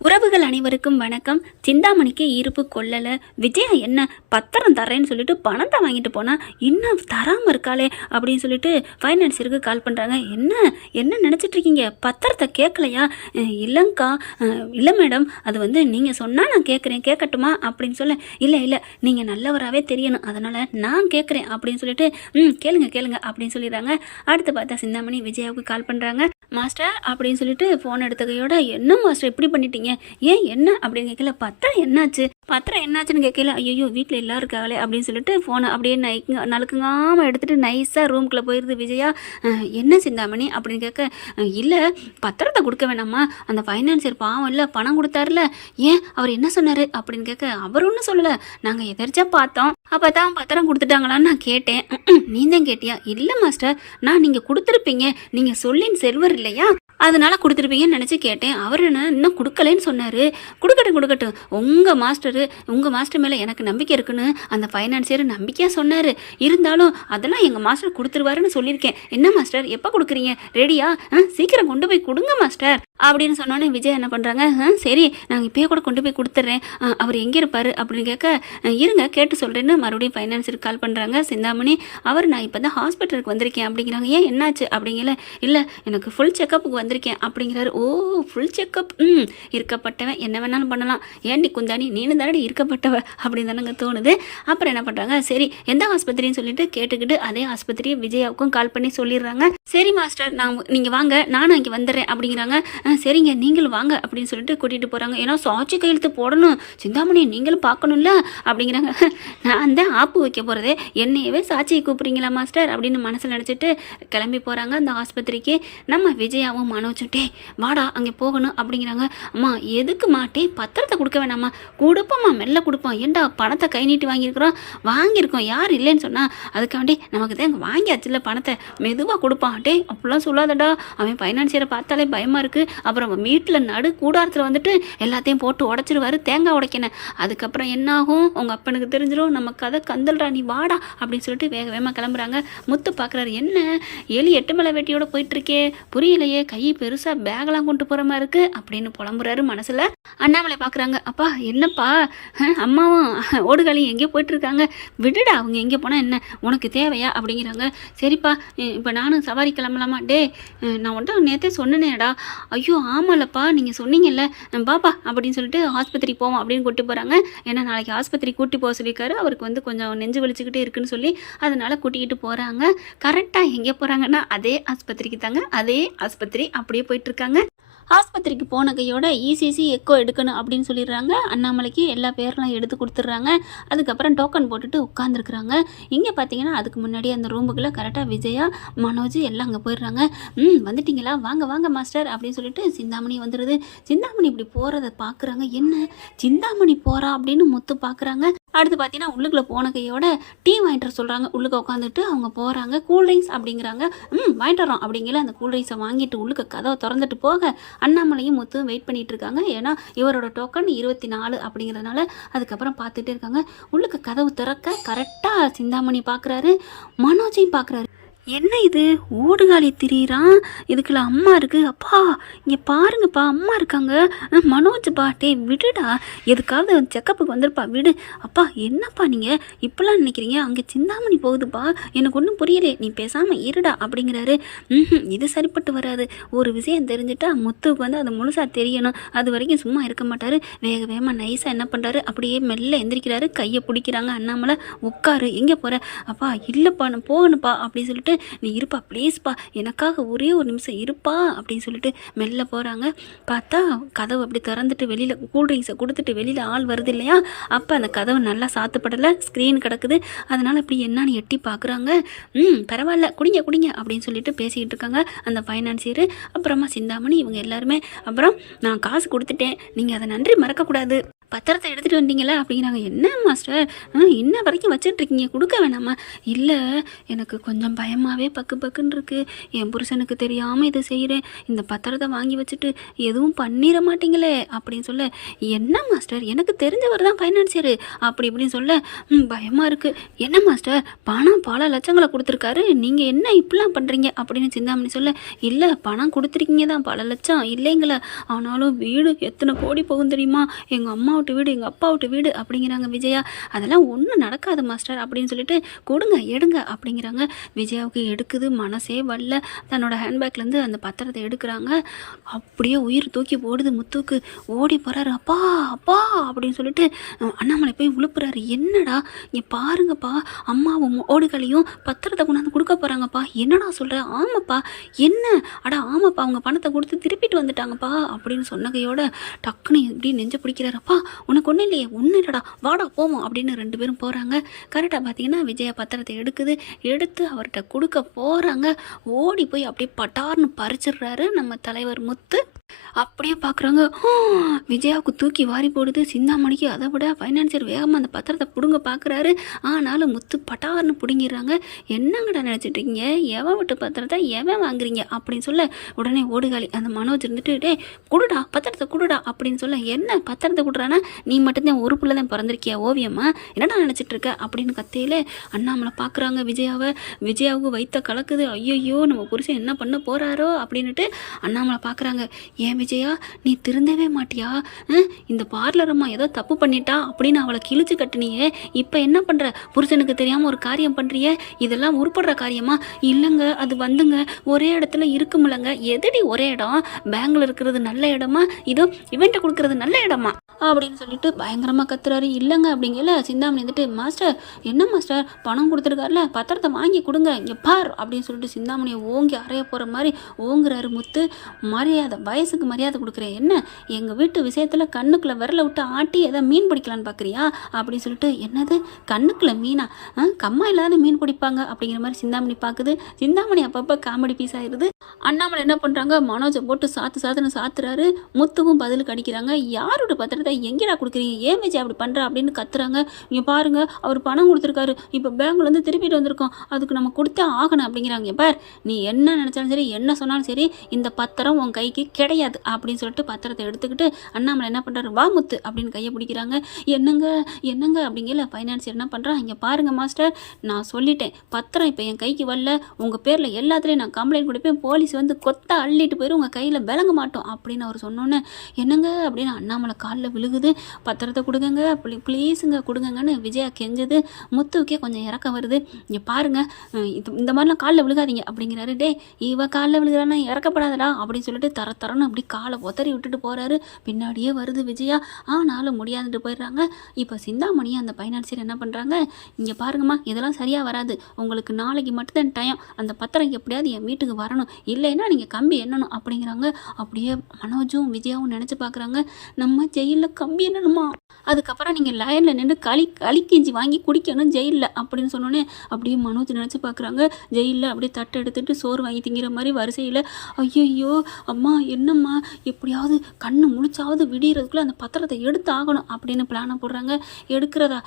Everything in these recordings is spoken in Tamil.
உறவுகள் அனைவருக்கும் வணக்கம். சிந்தாமணிக்கு இருப்பு கொள்ளலை. விஜயா என்ன பத்திரம் தரேன்னு சொல்லிட்டு பணத்தை வாங்கிட்டு போனால் இன்னும் தராமல் இருக்காளே அப்படின்னு சொல்லிட்டு ஃபைனான்சியருக்கு கால் பண்ணுறாங்க என்ன என்ன நினச்சிட்ருக்கீங்க பத்திரத்தை கேட்கலையா இல்லைங்க்கா இல்லை மேடம் அது வந்து நீங்கள் சொன்னால் நான் கேட்குறேன் கேட்கட்டுமா அப்படின்னு சொல்ல இல்லை இல்லை. நீங்கள் நல்லவராகவே தெரியணும். அதனால் நான் கேட்குறேன் அப்படின்னு சொல்லிட்டு ம் கேளுங்க கேளுங்க. அப்படின்னு சொல்லிடுறாங்க. அடுத்து பார்த்தா சிந்தாமணி விஜயாவுக்கு கால் பண்ணுறாங்க மாஸ்டர் அப்படின்னு சொல்லிட்டு ஃபோன் எடுத்தகையோட என்ன மாஸ்டர் இப்படி பண்ணிட்டீங்க? ஏன் என்ன? அப்படின்னு கேட்கல. பத்திரம் என்னாச்சு? பத்திரம் என்னாச்சுன்னு கேட்கல. ஐயோ வீட்டில் எல்லாம் இருக்காங்களே அப்படின்னு சொல்லிட்டு ஃபோனை அப்படியே நைக்குங்க நலுக்குங்காமல் எடுத்துகிட்டு நைஸாக ரூம்குள்ளே போயிடுது விஜயா. என்ன சிந்தாமணி? அப்படின்னு கேட்க இல்லை பத்திரத்தை கொடுக்க வேணாமா அந்த ஃபைனான்சியர் பாவம் இல்லை பணம் கொடுத்தாருல. ஏன்? அவர் என்ன சொன்னார்? அப்படின்னு கேட்க அவர் ஒன்றும் சொல்லலை. நாங்கள் எதிர்ச்சா பார்த்தோம். அப்போ தான் பத்திரம் கொடுத்துட்டாங்களான்னு நான் கேட்டேன். நீ தான் கேட்டியா? இல்லை மாஸ்டர் நான் நீங்கள் கொடுத்துருப்பீங்க. நீங்கள் சொல்லின் செல்வர் இல்லையா? அதனால கொடுத்துருப்பீங்கன்னு நினச்சி கேட்டேன். அவர் என்ன இன்னும் கொடுக்கலன்னு சொன்னார். கொடுக்கட்டும் கொடுக்கட்டும். உங்கள் மாஸ்டரு உங்கள் மாஸ்டர் மேலே எனக்கு நம்பிக்கை இருக்குன்னு அந்த ஃபைனான்சியர் நம்பிக்கையாக சொன்னார். இருந்தாலும் அதெல்லாம் எங்கள் மாஸ்டர் கொடுத்துருவாருன்னு சொல்லியிருக்கேன். என்ன மாஸ்டர் எப்போ கொடுக்குறீங்க? ரெடியா? ஆ, சீக்கிரம் கொண்டு போய் கொடுங்க மாஸ்டர். அப்படின்னு சொன்னோன்னே விஜய் என்ன பண்ணுறாங்க சரி நாங்கள் இப்போயே கூட கொண்டு போய் கொடுத்துட்றேன் அவர் எங்கே இருப்பார் அப்படின்னு கேட்க இருங்க கேட்டு சொல்கிறேன்னு மறுபடியும் ஃபைனான்ஸருக்கு கால் பண்ணுறாங்க சிந்தாமணி. அவர் நான் இப்போ தான் ஹாஸ்பிட்டலுக்கு வந்திருக்கேன். அப்படிங்கிறாங்க. ஏன் என்னாச்சு? அப்படிங்கல இல்லை எனக்கு ஃபுல் செக்கப்புக்கு வந்திருக்கேன் அப்படிங்கிறாரு. ஓ ஃபுல் செக்கப் ம் இருக்கப்பட்டவன் என்ன வேணாலும் பண்ணலாம். ஏன்டி குந்தாணி? நீனு தானடி இருக்கப்பட்டவ அப்படின்னு தானங்க தோணுது. அப்புறம் என்ன பண்ணுறாங்க சரி எந்த ஆஸ்பத்திரின்னு சொல்லிட்டு கேட்டுக்கிட்டு அதே ஆஸ்பத்திரியை விஜயாவுக்கும் கால் பண்ணி சொல்லிடுறாங்க. சரி மாஸ்டர் நான் நீங்கள் வாங்க. நானும் இங்கே வந்துடுறேன் அப்படிங்கிறாங்க. சரிங்க நீங்களும் வாங்க அப்படின்னு சொல்லிட்டு கூட்டிகிட்டு போகிறாங்க ஏன்னா சாட்சி கையெழுத்து போடணும். சிந்தாமணி நீங்களும் பார்க்கணும்ல அப்படிங்கிறாங்க. நான் தான் ஆப்பு வைக்க போகிறது என்னையவே சாட்சியை கூப்பிட்றீங்களா மாஸ்டர் அப்படின்னு மனசில் நினச்சிட்டு கிளம்பி போகிறாங்க அந்த ஆஸ்பத்திரிக்கு. நம்ம விஜயாவும் மனோஜும் டே வாடா அங்கே போகணும் அப்படிங்கிறாங்க. அம்மா எதுக்கு மாட்டே பத்திரத்தை கொடுக்க வேணாம்மா. கொடுப்போம்மா மெல்ல கொடுப்போம். ஏண்டா பணத்தை கை நீட்டி வாங்கியிருக்கிறோம்? வாங்கியிருக்கோம் யார் இல்லைன்னு சொன்னால் அதுக்காண்டி நமக்கு தான் வாங்கியாச்சுல பணத்தை. மெதுவாக கொடுப்பான். டே அப்படிலாம் சொல்லாதடா. அவன் ஃபைனான்சியரை பார்த்தாலே பயமாக இருக்குது அப்புறம் அவன் வீட்டில் நடு கூடாரத்தில் வந்துட்டு எல்லாத்தையும் போட்டு உடச்சிருவாரு தேங்காய் உடைக்கணும். அதுக்கப்புறம் என்னாகும்? உங்கள் அப்பனுக்கு தெரிஞ்சிடும் நம்ம கதை கந்தல்டா நீ வாடா அப்படின்னு சொல்லிட்டு வேக வேகமாக கிளம்புறாங்க. முத்து பார்க்குறாரு என்ன? எலி எட்டு மலை வெட்டியோட போயிட்டு இருக்கே. புரியலையே. கை பெருசாக பேகெல்லாம் கொண்டு போகிற மாதிரி இருக்குது அப்படின்னு புலம்புறாரு மனசில். அண்ணாமலை பார்க்குறாங்க அப்பா என்னப்பா? அம்மாவும் ஓடுகாலையும் எங்கேயோ போயிட்டுருக்காங்க. விடுடா அவங்க எங்கே போனால் என்ன? உனக்கு தேவையா? அப்படிங்கிறாங்க. சரிப்பா இப்போ நானும் சவாரி கிளம்பலாமா? டே நான் உன்ட்ட நேற்றே சொன்னேனேடா. ஐயோ ஆமாலப்பா நீங்கள் சொன்னீங்கல்ல. பாப்பா அப்படின்னு சொல்லிட்டு ஆஸ்பத்திரி போவோம் அப்படின்னு கூட்டி போகிறாங்க ஏன்னா நாளைக்கு ஆஸ்பத்திரி கூட்டி போக சொல்லியிருக்காரு. அவருக்கு வந்து கொஞ்சம் நெஞ்சு வலிச்சுக்கிட்டே இருக்குன்னு சொல்லி அதனால் கூட்டிக்கிட்டு போகிறாங்க கரெக்டாக எங்கே போகிறாங்கன்னா அதே ஆஸ்பத்திரிக்கு தாங்க. அதே ஆஸ்பத்திரி அப்படியே போயிட்டுருக்காங்க. ஆஸ்பத்திரிக்கு போன கையோட இசிசி எக்கோ எடுக்கணும் அப்படின்னு சொல்லிடுறாங்க. அண்ணாமலைக்கு எல்லா பேர்லாம் எடுத்து கொடுத்துட்றாங்க. அதுக்கப்புறம் டோக்கன் போட்டுட்டு உட்காந்துருக்குறாங்க இங்கே பார்த்தீங்கன்னா அதுக்கு முன்னாடி அந்த ரூமுக்குள்ளே கரெக்டாக விஜயா மனோஜ் எல்லாம் அங்கே போயிடுறாங்க. ம் வந்துட்டிங்களா? வாங்க வாங்க மாஸ்டர் அப்படின்னு சொல்லிட்டு சிந்தாமணி வந்துடுது. சிந்தாமணி இப்படி போகிறத பார்க்குறாங்க. என்ன? சிந்தாமணி போகிறா அப்படின்னு முத்து பார்க்குறாங்க. அடுத்து பார்த்தீங்கன்னா உள்ளுக்குள்ளே போன கையோட டீ வாங்கிட்டு வர சொல்கிறாங்க உள்ளுக்கு உட்காந்துட்டு அவங்க போகிறாங்க கூல்ட்ரிங்க்ஸ் அப்படிங்கிறாங்க. ம் வாங்கிட்டு வரோம் அப்படிங்கிற அந்த கூல்ட்ரிங்க்ஸை வாங்கிட்டு உள்ளுக்கு கதவை திறந்துட்டு போக அண்ணாமலையும் முத்தும் வெயிட் பண்ணிட்டு இருக்காங்க. ஏன்னா இவரோட டோக்கன் இருபத்தி நாலு அப்படிங்கிறதுனால அதுக்கப்புறம் பார்த்துட்டே இருக்காங்க. உள்ளுக்கு கதவு திறக்க கரெக்டாக சிந்தாமணி பார்க்குறாரு மனோஜையும் பார்க்குறாரு என்ன இது? ஓடுகாலி திரியிறான் இதுக்குள்ள அம்மா இருக்கு. அப்பா இங்கே பாருங்கப்பா அம்மா இருக்காங்க. மனோஜ் பாட்டே விடுடா. எதுக்காவது செக்கப்புக்கு வந்திருப்பா விடு. அப்பா என்னப்பா நீங்கள் இப்படிலாம் நினைக்கிறீங்க? அங்கே சிந்தாமணி போகுதுப்பா. எனக்கு ஒன்றும் புரியலையே. நீ பேசாமல் இருடா அப்படிங்கிறாரு. ம் இது சரிப்பட்டு வராது. ஒரு விஷயம் தெரிஞ்சுட்டா முத்துக்கு வந்து அது முழுசாக தெரியணும். அது வரைக்கும் சும்மா இருக்க மாட்டார். வேக வேகமாக நைஸாக என்ன பண்ணுறாரு அப்படியே மெல்ல எந்திரிக்கிறாரு. கையை பிடிக்கிறாங்க. அண்ணாமலை உட்காரு. எங்கே போகிற அப்பா இல்லைப்பா நான் போகணுப்பா அப்படி சொல்லிட்டு நீ இருப்பா ப்ளீஸ்ப்பா எனக்காக ஒரே ஒரு நிமிஷம் இருப்பா அப்படின்னு சொல்லிட்டு மெல்ல போகிறாங்க பார்த்தா கதவு அப்படி திறந்துட்டு வெளியில் கூல்ட்ரிங்க்ஸை கொடுத்துட்டு வெளியில் ஆள் வருது இல்லையா? அப்போ அந்த கதவு நல்லா சாத்தப்படலை ஸ்க்ரீன் கிடக்குது. அதனால் அப்படி என்னன்னு எட்டி பார்க்குறாங்க ம் பரவாயில்ல குடிங்க குடிங்க அப்படின்னு சொல்லிட்டு பேசிக்கிட்டு இருக்காங்க அந்த ஃபைனான்சியர் அப்புறமா சிந்தாமணி இவங்க எல்லாருமே அப்புறம் நான் காசு கொடுத்துட்டேன். நீங்கள் அதை நன்றி மறக்கக்கூடாது பத்திரத்தை எடுத்துகிட்டு வந்தீங்களா? அப்படிங்கிறாங்க. என்ன மாஸ்டர்? ஆ, இன்ன வரைக்கும் வச்சுட்ருக்கீங்க கொடுக்க வேணாமா? இல்லை எனக்கு கொஞ்சம் பயமாகவே பக்கு பக்குன்னு இருக்குது என் புருஷனுக்கு தெரியாமல் இதை செய்கிறேன் இந்த பத்திரத்தை வாங்கி வச்சுட்டு எதுவும் பண்ணிட மாட்டீங்களே அப்படின்னு சொல்ல என்ன மாஸ்டர்? எனக்கு தெரிஞ்சவர் தான் ஃபைனான்சியர் அப்படி இப்படின்னு சொல்ல "ம், பயமாக இருக்குது என்ன மாஸ்டர்? பணம் பல லட்சங்களை கொடுத்துருக்காரு. நீங்கள் என்ன இப்படிலாம் பண்ணுறீங்க அப்படின்னு சிந்தாமணி சொல்ல இல்லை பணம் கொடுத்துருக்கீங்க தான். பல லட்சம் இல்லைங்களா. ஆனாலும் வீடு எத்தனை கோடி போகும் தெரியுமா? எங்கள் அம்மா விட்டு வீடு எங்கள் அப்பா விட்டு வீடு அப்படிங்கிறாங்க விஜயா. அதெல்லாம் ஒன்றும் நடக்காது மாஸ்டர் அப்படின்னு சொல்லிட்டு கொடுங்க எடுங்க அப்படிங்கிறாங்க. விஜயாவுக்கு எடுக்குது மனசே வரல. தன்னோட ஹேண்ட்பேக்லேருந்து அந்த பத்திரத்தை எடுக்கிறாங்க. அப்படியே உயிர் தூக்கி போடுது முத்துக்கு ஓடி போகிறாரு அப்பா அப்பா அப்படின்னு சொல்லிட்டு அண்ணாமலை போய் உழுப்புறாரு. என்னடா? இங்கே பாருங்கப்பா. அம்மாவும் ஓடுகளையும் பத்திரத்தை கொண்டாந்து கொடுக்க போகிறாங்கப்பா என்னடா சொல்கிற ஆமாப்பா. என்ன? அடா ஆமாப்பா. அவங்க பணத்தை கொடுத்து திருப்பிட்டு வந்துட்டாங்கப்பா. அப்படின்னு சொன்னகையோட டக்குன்னு இப்படி நெஞ்ச பிடிக்கிறாரப்பா உனக்கு ஒன்றும் இல்லையே ஒன்றும் இல்லடா வாடா போவோம் அப்படின்னு ரெண்டு பேரும் போகிறாங்க கரெக்டாக பார்த்தீங்கன்னா விஜயா பத்திரத்தை எடுக்குது. எடுத்து அவர்கிட்ட கொடுக்க போகிறாங்க ஓடி போய் அப்படியே பட்டார்னு பறிச்சிடுறாரு நம்ம தலைவர் முத்து. அப்படியே பார்க்குறாங்க விஜயாவுக்கு தூக்கி வாரி போடுது. சிந்தாமணிக்கு அதை விட ஃபைனான்சியர் வேகமாக அந்த பத்திரத்தை பிடுங்க பார்க்குறாரு ஆனாலும் முத்து பட்டார்னு பிடுங்கிடுறாங்க. என்னங்கடா நினச்சிட்டு இருக்கீங்க? எவன் விட்டு பத்திரத்தை எவன் வாங்குறீங்க? அப்படின்னு சொல்ல உடனே ஓடுகாலி அந்த மனோஜ் இருந்துட்டு டே குடுடா பத்திரத்தை கொடுடா அப்படின்னு சொல்ல என்ன பத்திரத்தை கொடுறானா நீ மட்டும்தான் ஒரு புள்ள தான் பிறந்திருக்கியா ஓவியமா? என்னடா நினச்சிட்டு இருக்க அப்படின்னு கத்தையில அண்ணாமலை பார்க்குறாங்க விஜயாவை. விஜயாவுக்கு வைத்த கலக்குது. ஐயையோ நம்ம புருஷன் என்ன பண்ண போகிறாரோ அப்படின்னுட்டு அண்ணாமலை பார்க்குறாங்க ஏன் விஜயா நீ திருந்தவே மாட்டியா? இந்த பார்லர் அம்மா ஏதோ தப்பு பண்ணிட்டா? அப்படின்னு அவளை கிழிச்சு கட்டினியே. இப்போ என்ன பண்ணுற புருஷனுக்கு தெரியாமல் ஒரு காரியம் பண்ணுறியே இதெல்லாம் உருப்படுற காரியமா? இல்லைங்க அது வந்துங்க. ஒரே இடத்துல இருக்குமில்லங்க. எதடி ஒரே இடம்? பேங்கில் இருக்கிறது நல்ல இடமா? இதோ இவன்ட்ட கொடுக்கறது நல்ல இடமா? அப்படின்னு சொல்லிட்டு பயங்கரமாக கத்துறாரு. இல்லைங்க அப்படிங்கல சிந்தாமணி வந்துட்டு மாஸ்டர் என்ன மாஸ்டர்? பணம் கொடுத்துருக்காருல பத்திரத்தை வாங்கி கொடுங்க இங்கே பார் அப்படின்னு சொல்லிட்டு சிந்தாமணியை ஓங்கி அறைய போகிற மாதிரி ஓங்குறாரு முத்து. மரியாதை வயசுக்கு மரியாதை கொடுக்குறேன் என்ன? எங்கள் வீட்டு விஷயத்தில் கண்ணுக்குள்ளே விரல விட்டு ஆட்டி எதை மீன் பிடிக்கலான்னு பார்க்குறியா அப்படின்னு சொல்லிட்டு என்னது? கண்ணுக்குள்ள மீனா? ஆ, கம்மா இல்லாத மீன் பிடிப்பாங்க அப்படிங்கிற மாதிரி சிந்தாமணி பார்க்குது சிந்தாமணி அப்பப்போ காமெடி பீஸ் ஆயிடுது அண்ணாமலை என்ன பண்ணுறாங்க மனோஜை போட்டு சாத்து சாத்துன்னு சாத்துறாரு. முத்துவும் பதிலுக்கு அடிக்கிறாங்க. யாரோட பத்திரத்தை எங்கேடா கொடுக்குறீங்க? ஏன் அப்படி பண்ணுறா அப்படின்னு கத்துறாங்க. இங்கே பாருங்கள் அவர் பணம் கொடுத்துருக்காரு. இப்போ பேங்க்லேருந்து திருப்பிட்டு வந்திருக்கோம். அதுக்கு நம்ம கொடுத்தே ஆகணும் அப்படிங்கிறாங்க. பார் நீ என்ன நினச்சாலும் சரி என்ன சொன்னாலும் சரி இந்த பத்திரம் உன் கைக்கு கிடையாது அப்படின்னு சொல்லிட்டு பத்திரத்தை எடுத்துக்கிட்டு அண்ணாமலை என்ன பண்ணுறாரு வா முத்து அப்படின்னு கையை பிடிக்கிறாங்க. என்னங்க என்னங்க? அப்படிங்கல ஃபைனான்சியர் என்ன பண்ணுறான் இங்கே பாருங்க மாஸ்டர் நான் சொல்லிட்டேன் பத்திரம் இப்போ என் கைக்கு வரல. உங்கள் பேரில் எல்லாத்துலேயும் நான் கம்ப்ளைண்ட் கொடுப்பேன். போலீஸ் வந்து கொத்த அள்ளிட்டு போயிடும் உங்கள் கையில் விளங்க மாட்டோம் அப்படின்னு அவர் சொன்னோன்னே என்னங்க? அப்படின்னு அண்ணாமலை காலில் விழுகுது. பத்திரத்தை கொடுங்கங்க. ப்ளீஸுங்க கொடுங்கங்கன்னு விஜயா கெஞ்சது. முத்துவுக்கே கொஞ்சம் இறக்கம் வருது. இங்கே பாருங்க. இது இந்த மாதிரிலாம் காலில் விழுகாதீங்க அப்படிங்கிறாரு. டே இவ காலில் விழுகிறானா இறக்கப்படாதடா அப்படின்னு சொல்லிட்டு தர தரன்னு அப்படி காலை உதறி விட்டுட்டு போகிறாரு பின்னாடியே வருது விஜயா. ஆனாலும் முடியாதுட்டு போயிடுறாங்க. இப்போ சிந்தாமணியை அந்த பைனான்சியர் என்ன பண்ணுறாங்க இங்கே பாருங்கம்மா இதெல்லாம் சரியாக வராது. உங்களுக்கு நாளைக்கு மட்டும்தான் டைம். அந்த பத்திரம் எப்படியாவது என் வீட்டுக்கு வரணும். இல்லைன்னா நீங்கள் கம்பி என்னணும் அப்படிங்கிறாங்க. அப்படியே மனோஜும் விஜயாவும் நினச்சி பார்க்குறாங்க நம்ம ஜெயிலில் கம்பி என்னணுமா அதுக்கப்புறம் நீங்கள் லைனில் நின்று களி களி கெஞ்சி வாங்கி குடிக்கணும் ஜெயிலில் அப்படின்னு சொன்னோன்னே அப்படியே மனோஜ் நினச்சி பார்க்குறாங்க ஜெயிலில் அப்படியே தட்டை எடுத்துகிட்டு சோறு வாங்கி திங்கிற மாதிரி வரிசையில் ஐயோ அம்மா என்னம்மா? எப்படியாவது கண்ணு முழிச்சாவது விடியறதுக்குள்ளே அந்த பத்திரத்தை எடுத்து ஆகணும் அப்படின்னு பிளானை போடுறாங்க. எடுக்கிறதா?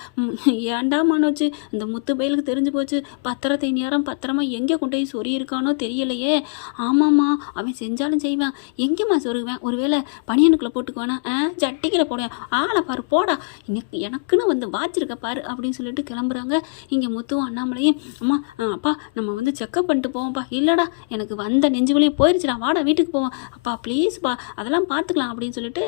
ஏண்டா ஏன்டா மனோஜ்? இந்த முத்து பயலுக்கு தெரிஞ்சு போச்சு. பத்திரத்தை நேரம் பத்திரமா எங்கே கொண்டு போய் சொறி இருக்கானோ தெரியலையே. ஆமாம்மா அவன் செஞ்சாலும் செய்வான். எங்கேம்மா சொருகுவேன்? ஒருவேளை பனியனுக்குள்ளே போட்டுக்குவானா? ஆ ஜட்டிக்கில் போடுவேன் ஆளை பாரு போடா. எனக்கு எனக்குன்னு வந்து வாச்சிருக்க பாரு அப்படின்னு சொல்லிட்டு கிளம்புறாங்க. இங்கே முத்துவும் அண்ணாமலையும் அம்மா அப்பா நம்ம வந்து செக்கப் பண்ணிட்டு போவோம்ப்பா. இல்லைடா எனக்கு வந்த நெஞ்சு வழியே போயிருச்சுடா. வாடா வீட்டுக்கு போவோம். அப்பா ப்ளீஸ்ப்பா அதெல்லாம் பார்த்துக்கலாம் அப்படின்னு சொல்லிட்டு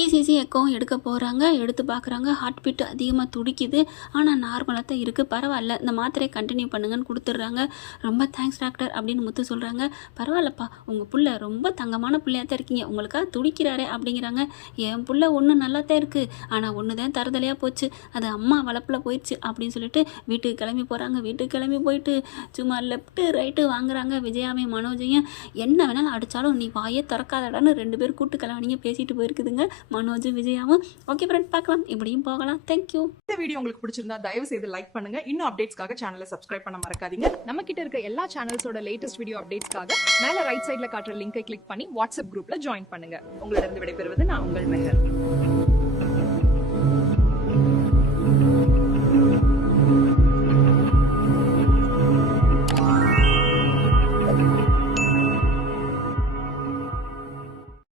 இசிசி எக்கோவும் எடுக்க போகிறாங்க எடுத்து பார்க்குறாங்க ஹார்ட் பீட் அதிகமாக துடிக்குது. ஆனால் நார்மலாக தான் இருக்குது பரவாயில்ல. இந்த மாத்திரையை கண்டினியூ பண்ணுங்கன்னு கொடுத்துட்றாங்க. ரொம்ப தேங்க்ஸ் டாக்டர் அப்படின்னு முத்து சொல்கிறாங்க பரவாயில்லப்பா. உங்கள் புள்ள ரொம்ப தங்கமான பிள்ளையாக தான் இருக்கீங்க. உங்களுக்காக துடிக்கிறாரே அப்படிங்கிறாங்க. என் புள்ள நல்லா தான் இருக்குது ஆனால் ஒன்று தான் தருதலையாக போச்சு. அது அம்மா வளப்பில் போயிடுச்சு அப்படின்னு சொல்லிட்டு வீட்டுக்கு கிளம்பி போகிறாங்க வீட்டுக்கு கிளம்பி போயிட்டு சும்மா லெஃப்ட்டு ரைட்டு வாங்குறாங்க விஜயாமை மனோஜையும். என்ன வேணாலும் அடித்தாலும் நீ வாயே திறக்காதடான்னு ரெண்டு பேர் கூட்டு கிளம்பினீங்க பேசிட்டு போயிருக்குதுங்க மனோஜும் விஜயாவும். ஓகே ஃப்ரெண்ட் பார்க்கலாம். இப்படியும் போகலாம். தேங்க்யூ இந்த வீடியோ உங்களுக்கு பிடிச்சிருந்தா தயவு செய்து லைக் பண்ணுங்க. இன்னும் அப்டேட்ஸ்க்காக சேனலை சப்ஸ்கிரைப் பண்ண மறக்காதீங்க. நம்ம கிட்ட இருக்க எல்லா சேனல்ஸோட லேட்டஸ்ட் வீடியோ அப்டேட்ஸ்க்காக மேல ரைட் சைடில் காட்டுற லிங்கை கிளிக் பண்ணி வாட்ஸ்அப் குரூப்ல ஜாயின் பண்ணுங்க. உங்களிடம் விடைபெறுவது நான் உங்கள் மெஹர்.